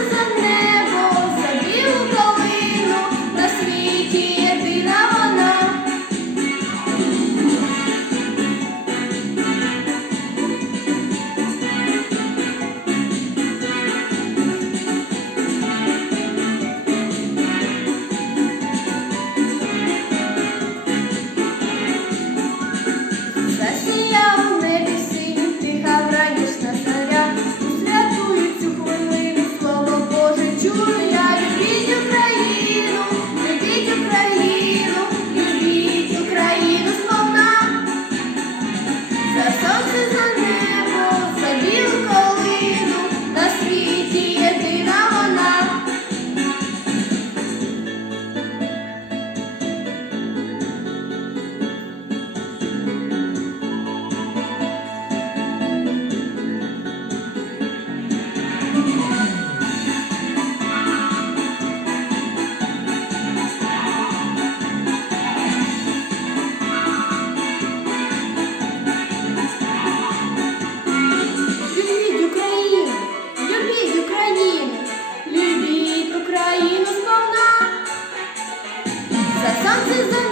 Cause I'm. Todos os amigos. chances